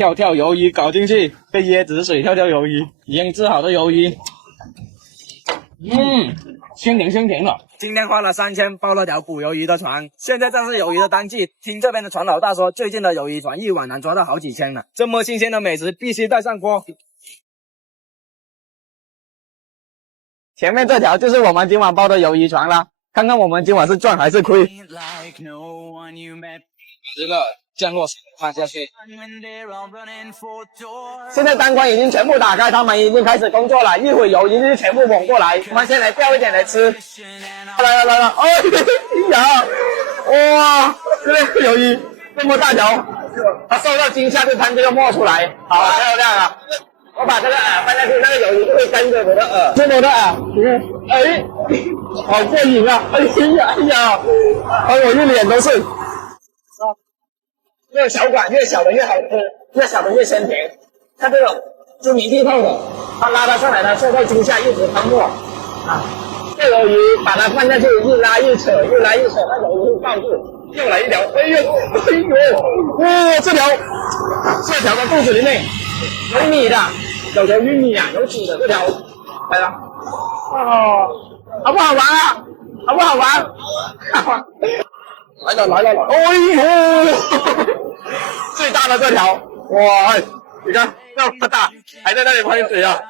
跳跳鱿鱼搞进去，被椰子水跳跳鱿鱼，腌制好的鱿鱼，鲜甜鲜甜的。今天花了3000包了条捕鱿鱼的船，现在正是鱿鱼的当季。听这边的船老大说，最近的鱿鱼船一晚能抓到好几千呢。这么新鲜的美食必须带上锅。前面这条就是我们今晚包的鱿鱼船了，看看我们今晚是赚还是亏。这个降落放下去。现在单关已经全部打开，他们已经开始工作了，一会鱿鱼就全部捧过来，我们先来钓一点来吃。来了，哎呀，哇，这个鱿鱼这么大条，它受到惊吓就喷这个沫出来，好漂亮啊！我把这个饵放下去，那个鱿鱼就会跟着我的饵，这我的饵，你看，哎，好过瘾啊！哎呀，我一脸都是。这个小管越小的越好吃，越小的越鲜甜。看这个晶莹剔透的，它拉它上来了，受到惊吓一直喷沫啊。这鱿鱼把它放下去，一拉一扯，那鱿鱼会抱住。又来一条，哎呦，哇，这条的肚子里面有米的，有条玉米啊，有煮的这条，来了，哦，好不好玩啊？好不好玩？来了，哎呦，最大的这条，哇，你看这么大，还在那里喷水啊！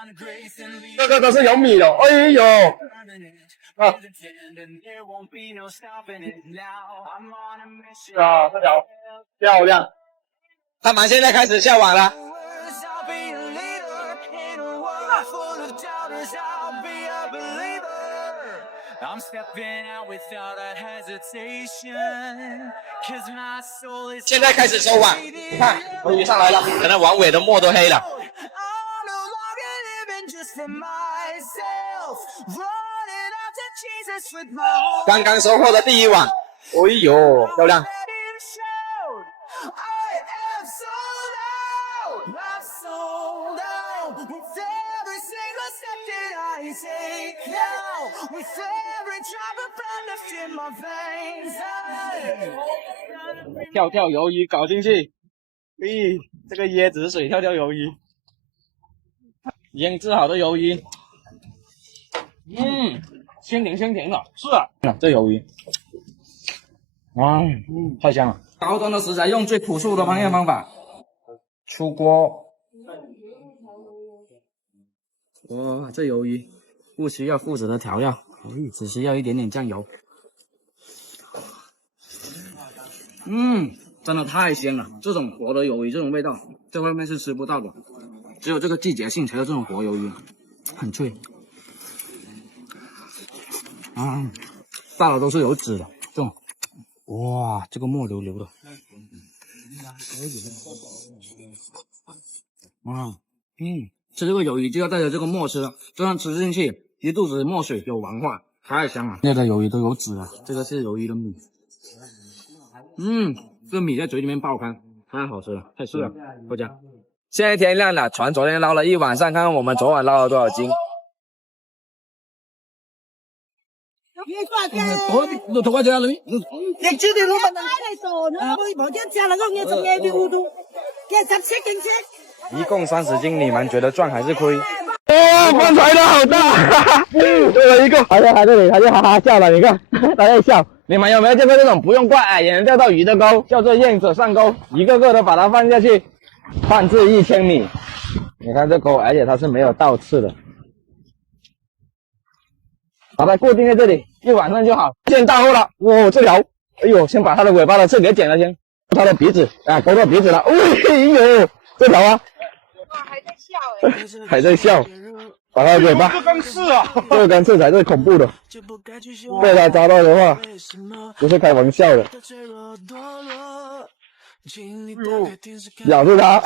这个都是有米的，哎呦，啊，这条漂亮。他们现在开始下网了。现在开始收网，你看鱿鱼上来了，可能网尾的沫都黑了。刚刚收获的第一网，哎呦，漂亮！跳跳鱿鱼搞进去，这个椰子水跳跳鱿鱼，腌制好的鱿鱼，鲜甜鲜甜的，是啊，这鱿鱼，哇，太香了！高端的食材用最朴素的烹饪方法，出锅。哇，这鱿鱼不需要复杂的调料，只需要一点点酱油。真的太鲜了！这种活的鱿鱼，这种味道在外面是吃不到的，只有这个季节性才有这种活鱿鱼，很脆。大的都是有籽的，这种，哇，这个沫流流的，吃这个鱿鱼就要带着这个沫吃，这样吃进去一肚子墨水有文化，太香了。那个鱿鱼都有籽了，这个是鱿鱼的米。这米在嘴里面爆开，太好吃了，太香了，回家。现在天亮了，船昨天捞了一晚上，看看我们昨晚捞了多少斤。一共30斤，你们觉得赚还是亏？哦，放出来的好大，对了一个，还在这里，他就哈哈笑了，你看，他在笑。你们有没有见过这种不用挂饵也能钓到鱼的钩？叫做燕子上钩，一个个的把它放下去，放置1000米。你看这钩，而且它是没有倒刺的，把它固定在这里，一晚上就好。见大货了，哇，这条，哎呦，先把它的尾巴的刺给剪了先，它的鼻子啊，勾到鼻子了，哎呦，这条啊，还在笑还在笑。把它的嘴巴，这个钢刺才是恐怖的，被它抓到的话，不是开玩笑的。咬住它，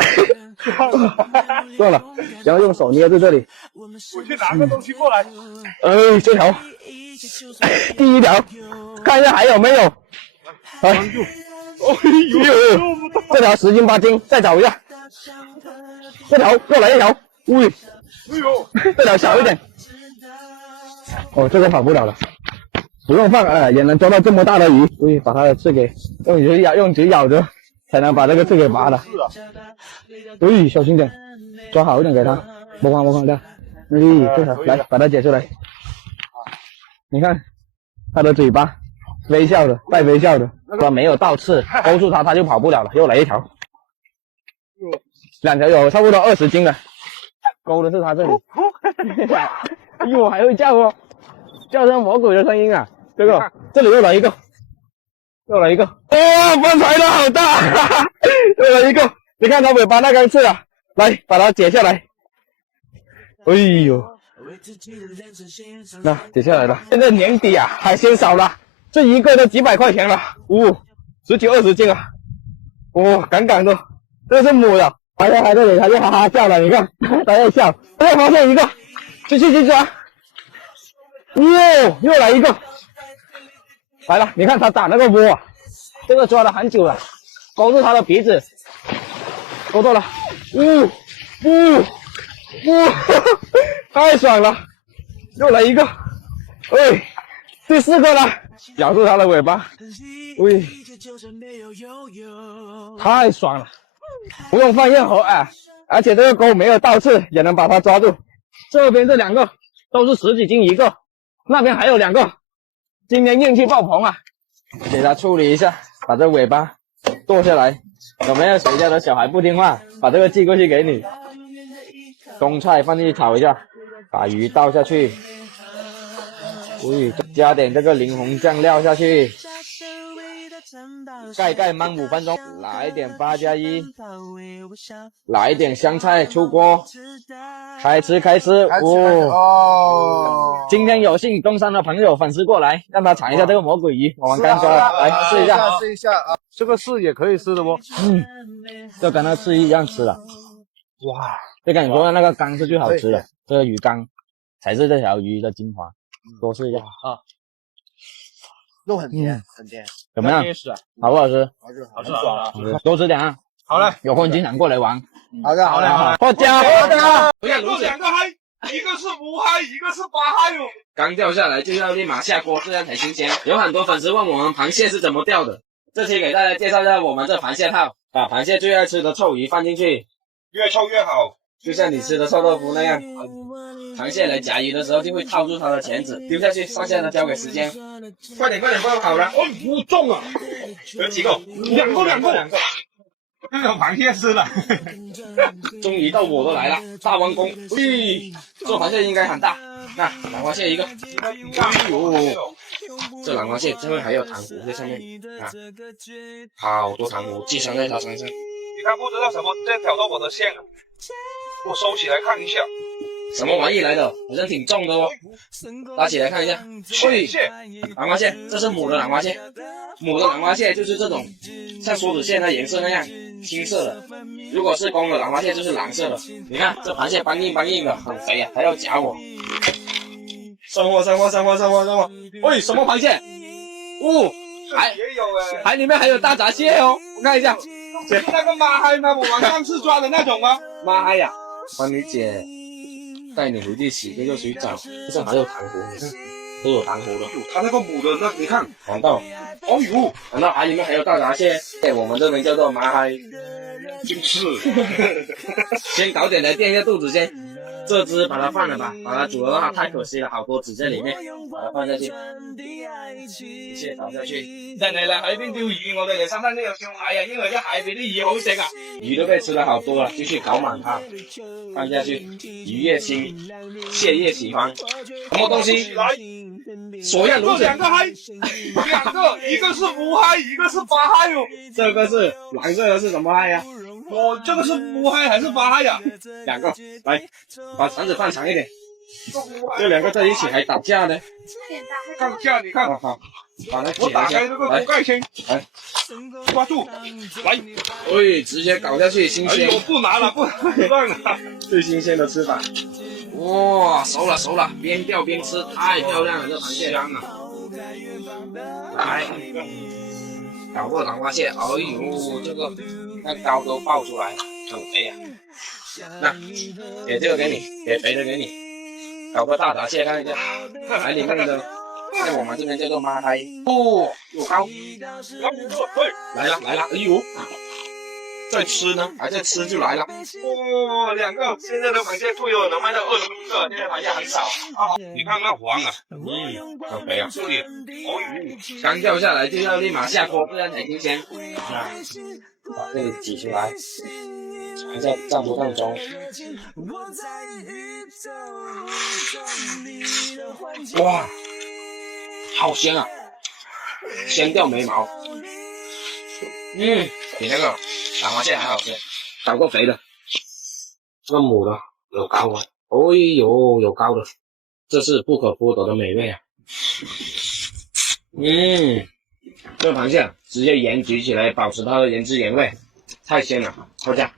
算了，然后用手捏住这里。我去拿个东西过来。这条，第一条，看一下还有没有。哎呦，这条10斤8斤，再找一下。这条又来一条，这条小一点。哦，这个跑不了了，不用放也能抓到这么大的鱼。把它的刺给用嘴咬着，才能把这个刺给拔了。对，小心点，抓好一点给他，模仿的。对好，来把它解出来。你看它的嘴巴，微笑的，带微笑的。说没有倒刺，勾住它就跑不了了。又来一条，两条有差不多20斤了，勾的是它这里。哎呦，还会叫哦，叫成魔鬼的声音啊！这里又来一个，哇，翻船的好大，又来一个。你看它尾巴那根刺啊，来把它解下来。哎呦，那解下来了。现在年底啊，海鲜少了，这一个都几百块钱了，19、20斤啊，杠的，这是母的。发现它这里它就哈哈笑了，你看它在笑。再发现一个，去抓，又来一个，来了，你看它打那个窝，这个抓了很久了，勾住它的鼻子，勾到了，太爽了，又来一个，第4个了，咬住它的尾巴，太爽了，不用放任何而且这个钩没有倒刺，也能把它抓住。这边这2个都是10几斤一个，那边还有2个，今天运气爆棚啊！给它处理一下，把这尾巴剁下来。有没有谁家的小孩不听话？把这个寄过去给你。冬菜放进去炒一下，把鱼倒下去，加点这个柠檬酱料下去，盖焖5分钟，来一点8+1，来一点香菜出锅，开吃今天有幸东山的朋友粉丝过来，让他尝一下这个魔鬼鱼，我们刚说来试一下啊，这个刺也可以吃的不？就跟那刺一样吃了。哇，就跟你说的那个肝是最好吃的，这个鱼肝才是这条鱼的精华，多试一下啊。肉很甜，很甜，怎么样？好不好吃？好吃，爽啊！多吃点啊！好嘞，有空经常过来玩。好的，获奖！不要2个嗨，一个是母嗨，一个是八嗨哦。刚钓下来就要立马下锅，这样才新鲜。有很多粉丝问我们螃蟹是怎么钓的，这期给大家介绍一下我们这螃蟹套，把螃蟹最爱吃的臭鱼放进去，越臭越好，就像你吃的臭豆腐那样。螃蟹来夹鱼的时候就会套住它的钳子，丢下去，剩下的交给时间。快点，好了！重啊！有几个？2个。这种螃蟹吃了。终于到我的来了，大王功！做螃蟹应该很大。那南瓜蟹一个，这南瓜蟹这边还有糖糊在上面啊，好多糖糊寄生在它身上。你看不知道什么在挑逗我的线，我收起来看一下。什么玩意来的？好像挺重的哦，拉起来看一下。南瓜蟹，这是母的南瓜蟹。母的南瓜蟹就是这种像梭子蟹的颜色那样青色的，如果是公的南瓜蟹就是蓝色的。你看这螃蟹斑硬的，很肥啊，还要夹我。上货！喂，什么螃蟹？海里面还有大闸蟹哦，我看一下。是那个马嗨吗？我们上次抓的那种吗？马嗨呀，帮你姐带你回去洗那个水澡，这上还有糖糊，你看都有糖糊的。它那个母的那你看，难道海里面还有大闸蟹？我们这边叫做马嗨，就吃。先搞点来垫一下肚子先。这只把它放了吧，把它煮的话太可惜了，好多籽在里面，把它放下去，一切倒下去。人哋嚟海邊釣魚，我哋嚟深圳呢度釣蟹啊，因為啲蟹比啲魚好食啊。魚都被吃了好多了，繼續搞滿它，放下去，魚越輕，蟹越喜歡。什麼東西？所樣如此。2個嗨，2個，一個是母嗨，一個是八嗨哦。這個是藍色的是什麼嗨呀？我這個是母嗨還是八嗨呀？2個，來，把腸子放長一點。這2個在一起還打架呢。放架，你看。好，把它我打開這個鍋蓋先。來，抓住，來。直接搞下去，新鮮。我不拿了，不算了。最新鮮的吃法。哇，熟了，邊釣邊吃，太漂亮了，這螃蟹香啊！來，搞個南瓜蟹，哎呦，這個那膏都爆出來，很肥啊！那，給這個給你，給肥的給你，搞個大閘蟹看一下，海裡面的，在我們這邊叫做馬嗨，有膏，來了，哎呦！在吃呢，还在吃就来了。哇，2个，现在的螃蟹贵哦，能卖到20个，现在螃蟹很少啊。你看那黄啊，很肥啊，这里，哦呦，刚掉下来就要立马下锅，不然很新鲜。啊，把这个挤出来，还在战斗当中。哇，好香啊，香掉眉毛。比那个蓝花蟹还好吃，找个肥的，这个母的有膏的，哎呦有膏的，这是不可剥夺的美味啊。这个螃蟹直接盐举起来，保持它的原汁原味，太鲜了，好家伙。